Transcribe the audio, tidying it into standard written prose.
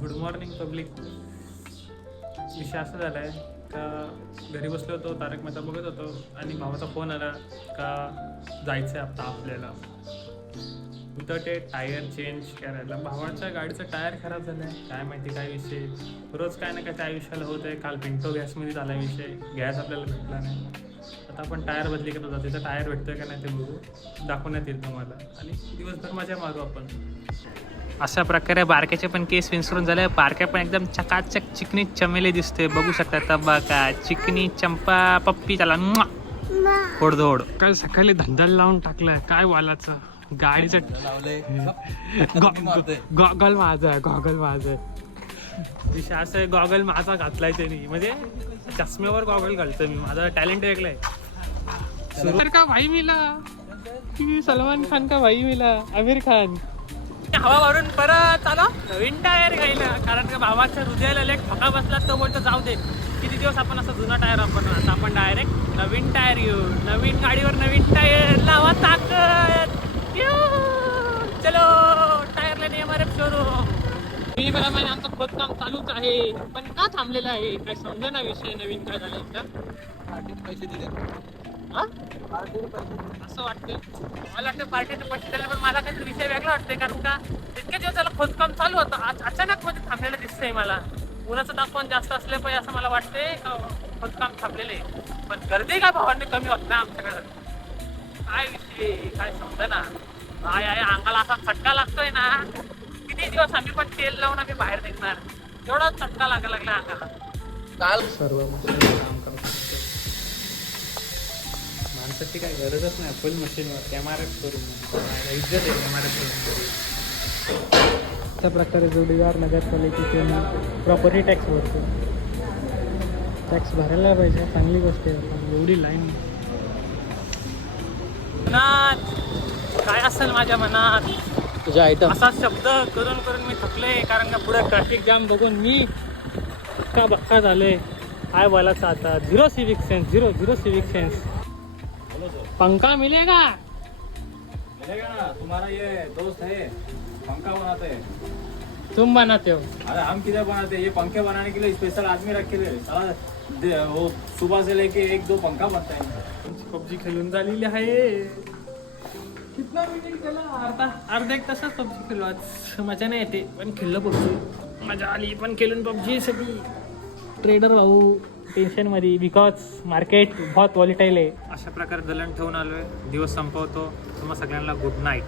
Good morning public. विषय असं झाला आहे का घरी बसलो होतो, तारक मेहता बघत होतो आणि भावाचा फोन आला का जायचं आहे आता आपल्याला कुठं ते टायर चेंज करायला. भावाच्या गाडीचं टायर खराब झालं आहे, काय माहिती काय विषय. रोज काय ना काय त्या आयुष्याला होत आहे. काल पिंटो गॅसमध्ये झाला विषय, गॅस आपल्याला भेटला नाही. आता आपण टायर बदली करत होतो, त्याचा टायर भेटतोय का नाही ते बघू, दाखवण्यात येईल तुम्हाला आणि दिवसभर मजा मारू आपण. अशा प्रकारे बारक्याचे पण केस विंचरून झाले. बारक्या पण एकदम चकाचक चिकनी चमेली दिसते, बघू शकता. तब्बा का चिकनी चंपा पप्पी त्याला फोडधोड. काल सकाळी धंदा लावून टाकलाय काय वालाचं. गाडीचं गॉगल माझं, गॉगल माझं. विषय असं आहे, गॉगल माझा घातलाय त्यांनी, म्हणजे चष्म्यावर गॉगल घालतो मी. माझा टॅलेंट वेगळा आहे. सुरू का भाई मिला, सलमान खान का भाई मिला, आमिर खान. हवा भरून परत आला नवीन टायर घ्यायला, कारण का भावाच्या हृदयाला लेट फका बसला. तो बोलतो जाऊ दे, किती दिवस आपण असं जुना टायर वापरणार, आता आपण डायरेक्ट नवीन टायर घेऊ. नवीन गाडीवर नवीन टायर लावा, ताकद. चलो टायर लेने MRF शोरूम. मी मला माहिती आमचं खोदकाम चालूच आहे, पण का थांबलेलं आहे काय समजा ना विषय. नवीन काय झालं एकदा पैसे दिले, असं वाटतं. मला वाटतं पार्टीचे पैसे दिले, पण मला काहीतरी विषय वेगळा वाटतंय. कारण का इतके दिवस त्याला खोदकाम चालू होतं, आज अचानक मध्ये थांबलेलं दिसतंय मला. उन्हाचं तापमान जास्त असले पाहिजे असं मला वाटतंय, खोदकाम थांबलेलं आहे. पण गर्दी काय भावांनी कमी होत ना आमच्याकडं, काय विषय काय समजा ना. काय आहे अंगाला असा चटका लागतोय ना, किती दिवस आम्ही पण तेल लावून आम्ही बाहेर निघणार, एवढा चटका लागायला लागला अंगाला. काल सर्व काम करत माणसाची काही गरजच नाही. फुल मशीनवर MRF करून इज्जत आहे MRF करून. त्या प्रकारे जोडीदार नगरपालिकेचे प्रॉपर्टी टॅक्स भरतो. टॅक्स भरायला पाहिजे, चांगली गोष्ट आहे. पण एवढी लाईन मनात काय असेल माझ्या मनात, तुझ्या आयटम असा शब्द करून करून मी थकले. कारण का पुढे ट्रॅफिक जाम बघून मी इतका बक्का झाले. काय बोलायचं आता, zero civic sense, zero civic sense. पंखा मिलेगा ना, तुम्हारा ये दोस्त है पंखा बनाते हैं, तुम बनाते हो. अरे हम किधर बनाते हैं, ये पंखे बनाने के लिए स्पेशल आदमी रखे हुए साला. वो सुबह से लेके 1-2 पंखा बनता है. पबजी खेळून झालेली आहे. कितना मिनिट केला, अर्धा एक तासात पबजी खेळलो. आज मजा नाही येते, पण खेळलो पबजी, मजा आली. पण खेळून पबजी सगळी ट्रेडर भाऊ टेन्शन मध्ये, बिकॉज मार्केट बहुत वॉलिटाईल आहे. अशा प्रकारे दलन ठेवून आलोय, दिवस संपवतो. तुम्हाला सगळ्यांना गुड नाईट.